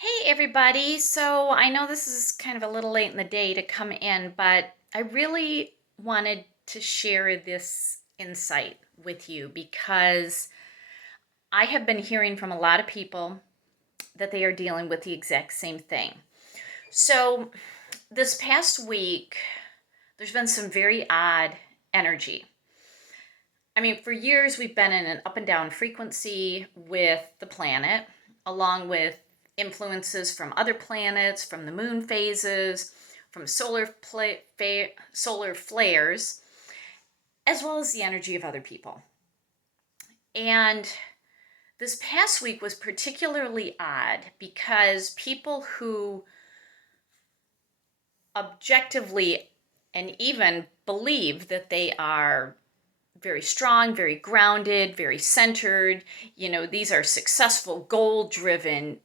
Hey everybody. So I know this is kind of a little late in the day to come in, but I really wanted to share this insight with you because I have been hearing from a lot of people that they are dealing with the exact same thing. So this past week, there's been some very odd energy. I mean, for years we've been in an up and down frequency with the planet, along with influences from other planets, from the moon phases, from solar flares, as well as the energy of other people. And this past week was particularly odd because people who objectively and even believe that they are very strong, very grounded, very centered. These are successful, goal driven,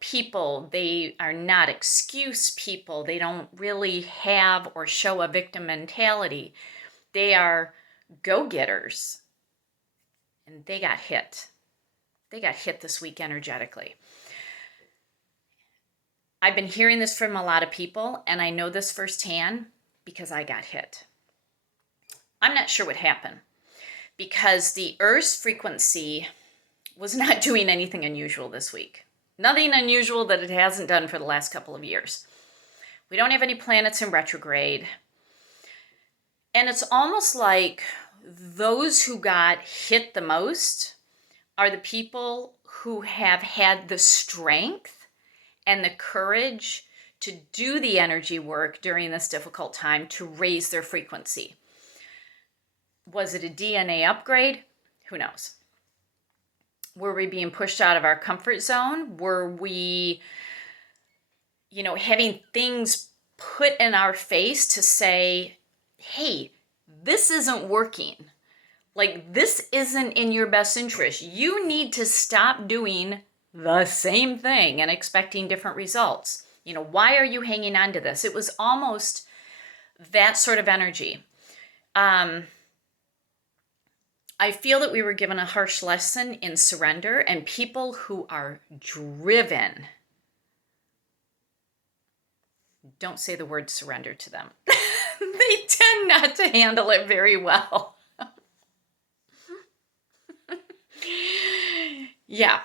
people. They are not excuse people. They don't really have or show a victim mentality. They are go getters. And they got hit. They got hit this week energetically. I've been hearing this from a lot of people, and I know this firsthand because I got hit. I'm not sure what happened because the Earth's frequency was not doing anything unusual this week. Nothing unusual that it hasn't done for the last couple of years. We don't have any planets in retrograde. And it's almost like those who got hit the most are the people who have had the strength and the courage to do the energy work during this difficult time to raise their frequency. Was it a DNA upgrade? Who knows? Were we being pushed out of our comfort zone? Were we, having things put in our face to say, hey, this isn't working. Like, this isn't in your best interest. You need to stop doing the same thing and expecting different results. Why are you hanging on to this? It was almost that sort of energy. I feel that we were given a harsh lesson in surrender, and people who are driven, don't say the word surrender to them. They tend not to handle it very well. Yeah.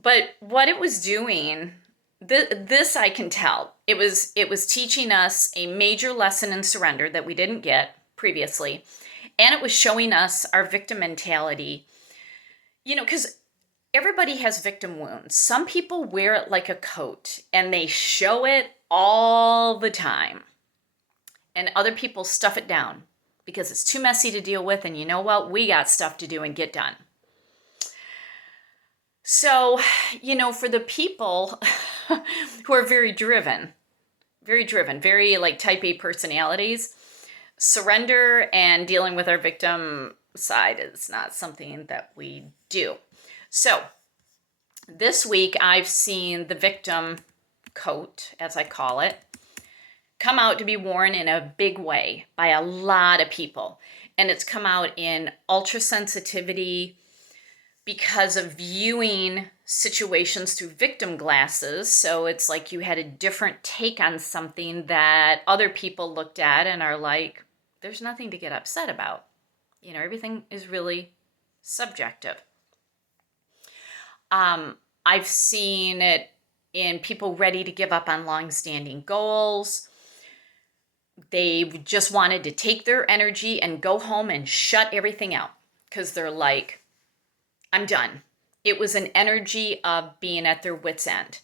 But what it was doing, this I can tell. It was teaching us a major lesson in surrender that we didn't get previously. And it was showing us our victim mentality, because everybody has victim wounds. Some people wear it like a coat and they show it all the time. And other people stuff it down because it's too messy to deal with. And you know what? We got stuff to do and get done. So, for the people who are very driven, very like type A personalities, surrender and dealing with our victim side is not something that we do. So this week I've seen the victim coat, as I call it, come out to be worn in a big way by a lot of people. And it's come out in ultra sensitivity because of viewing situations through victim glasses. So it's like you had a different take on something that other people looked at and are like, there's nothing to get upset about. Everything is really subjective. I've seen it in people ready to give up on long-standing goals. They just wanted to take their energy and go home and shut everything out because they're like, I'm done. It was an energy of being at their wits' end,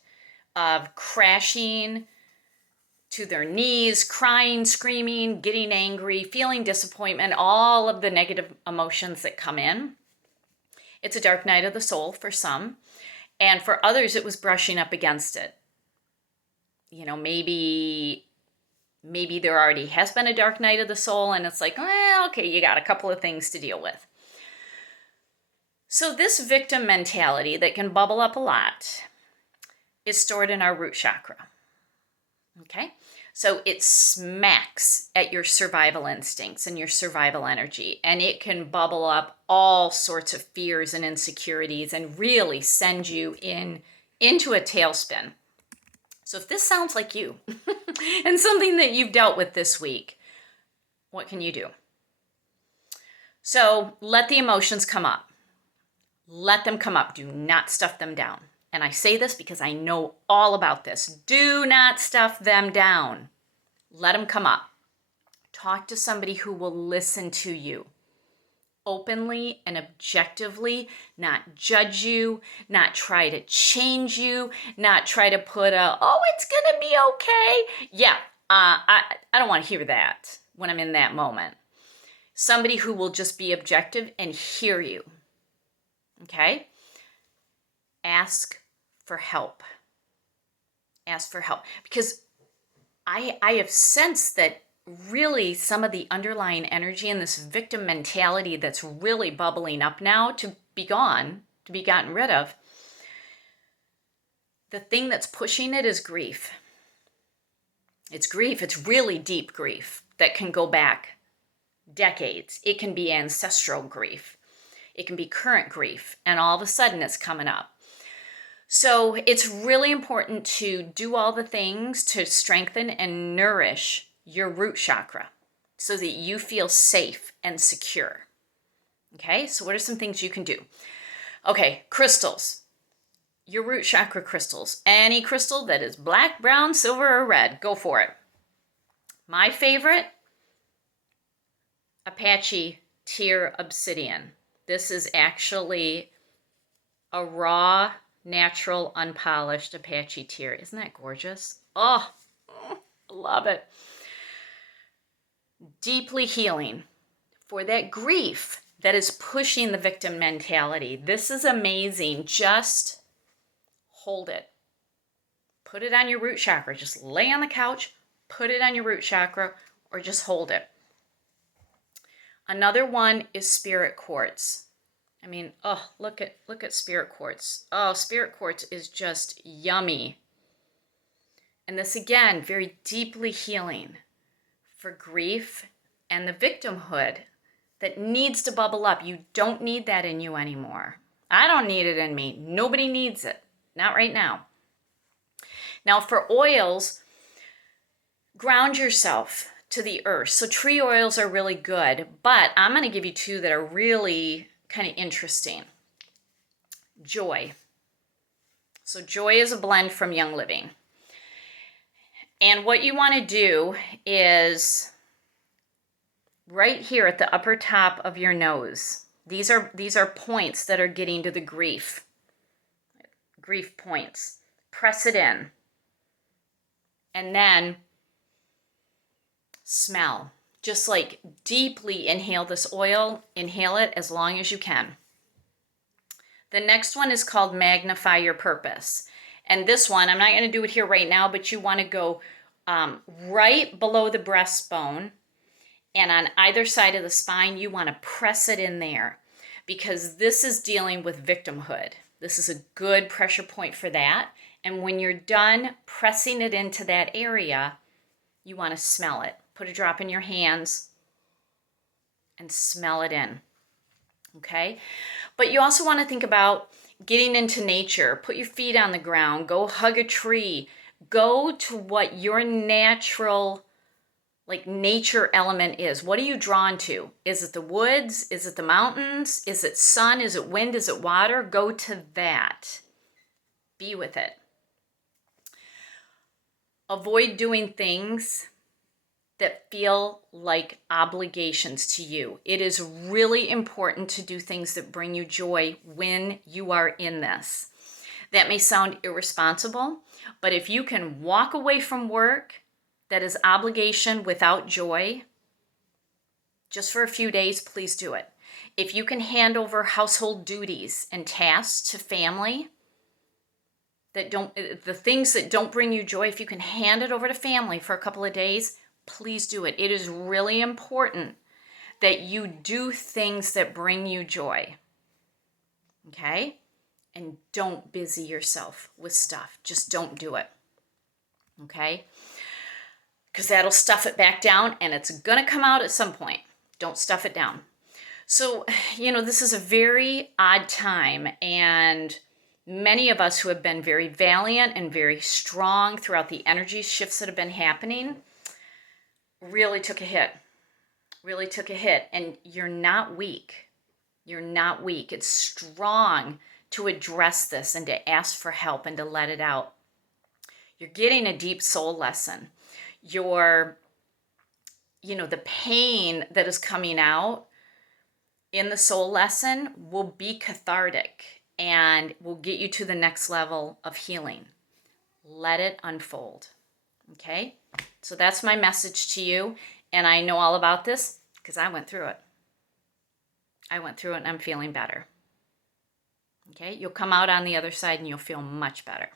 of crashing to their knees, crying, screaming, getting angry, feeling disappointment, all of the negative emotions that come in. It's a dark night of the soul for some. And for others, it was brushing up against it. Maybe there already has been a dark night of the soul and it's like, well, okay, you got a couple of things to deal with. So this victim mentality that can bubble up a lot is stored in our root chakra. Okay? So it smacks at your survival instincts and your survival energy, and it can bubble up all sorts of fears and insecurities and really send you in into a tailspin. So if this sounds like you and something that you've dealt with this week, what can you do? So let the emotions come up. Let them come up. Do not stuff them down. And I say this because I know all about this. Do not stuff them down. Let them come up. Talk to somebody who will listen to you openly and objectively, not judge you, not try to change you, not try to put oh, it's going to be okay. Yeah, I don't want to hear that when I'm in that moment. Somebody who will just be objective and hear you. Okay? Ask for help. Ask for help. Because I have sensed that really some of the underlying energy and this victim mentality that's really bubbling up now to be gone, to be gotten rid of, the thing that's pushing it is grief. It's grief. It's really deep grief that can go back decades. It can be ancestral grief. It can be current grief. And all of a sudden it's coming up. So it's really important to do all the things to strengthen and nourish your root chakra so that you feel safe and secure. Okay, so what are some things you can do? Okay, crystals. Your root chakra crystals. Any crystal that is black, brown, silver, or red, go for it. My favorite, Apache Tear Obsidian. This is actually a raw, natural, unpolished Apache tear. Isn't that gorgeous? Oh, I love it. Deeply healing for that grief that is pushing the victim mentality. This is amazing. Just hold it. Put it on your root chakra. Just lay on the couch, put it on your root chakra, or just hold it. Another one is spirit quartz. I mean, oh, look at spirit quartz. Oh, spirit quartz is just yummy. And this, again, very deeply healing for grief and the victimhood that needs to bubble up. You don't need that in you anymore. I don't need it in me. Nobody needs it. Not right now. Now, for oils, ground yourself to the earth. So tree oils are really good, but I'm going to give you two that are really kind of interesting. Joy. So joy is a blend from Young Living. And what you want to do is right here at the upper top of your nose. These are points that are getting to the grief points. Press it in. And then smell. Just like deeply inhale this oil. Inhale it as long as you can. The next one is called Magnify Your Purpose. And this one, I'm not going to do it here right now, but you want to go right below the breastbone. And on either side of the spine, you want to press it in there. Because this is dealing with victimhood. This is a good pressure point for that. And when you're done pressing it into that area, you want to smell it. Put a drop in your hands and smell it in. Okay? But you also want to think about getting into nature. Put your feet on the ground. Go hug a tree. Go to what your natural, like nature element is. What are you drawn to? Is it the woods? Is it the mountains? Is it sun? Is it wind? Is it water? Go to that. Be with it. Avoid doing things that feel like obligations to you. It is really important to do things that bring you joy when you are in this. That may sound irresponsible, but if you can walk away from work that is obligation without joy, just for a few days, please do it. If you can hand over household duties and tasks to family, the things that don't bring you joy, if you can hand it over to family for a couple of days, please do it. It is really important that you do things that bring you joy. Okay? And don't busy yourself with stuff. Just don't do it. Okay? Because that'll stuff it back down and it's going to come out at some point. Don't stuff it down. So, this is a very odd time, and Many of us who have been very valiant and very strong throughout the energy shifts that have been happening really took a hit. Really took a hit. And you're not weak. You're not weak. It's strong to address this and to ask for help and to let it out. You're getting a deep soul lesson. The pain that is coming out in the soul lesson will be cathartic and will get you to the next level of healing. Let it unfold. Okay? So that's my message to you. And I know all about this because I went through it. And I'm feeling better. Okay? You'll come out on the other side and you'll feel much better.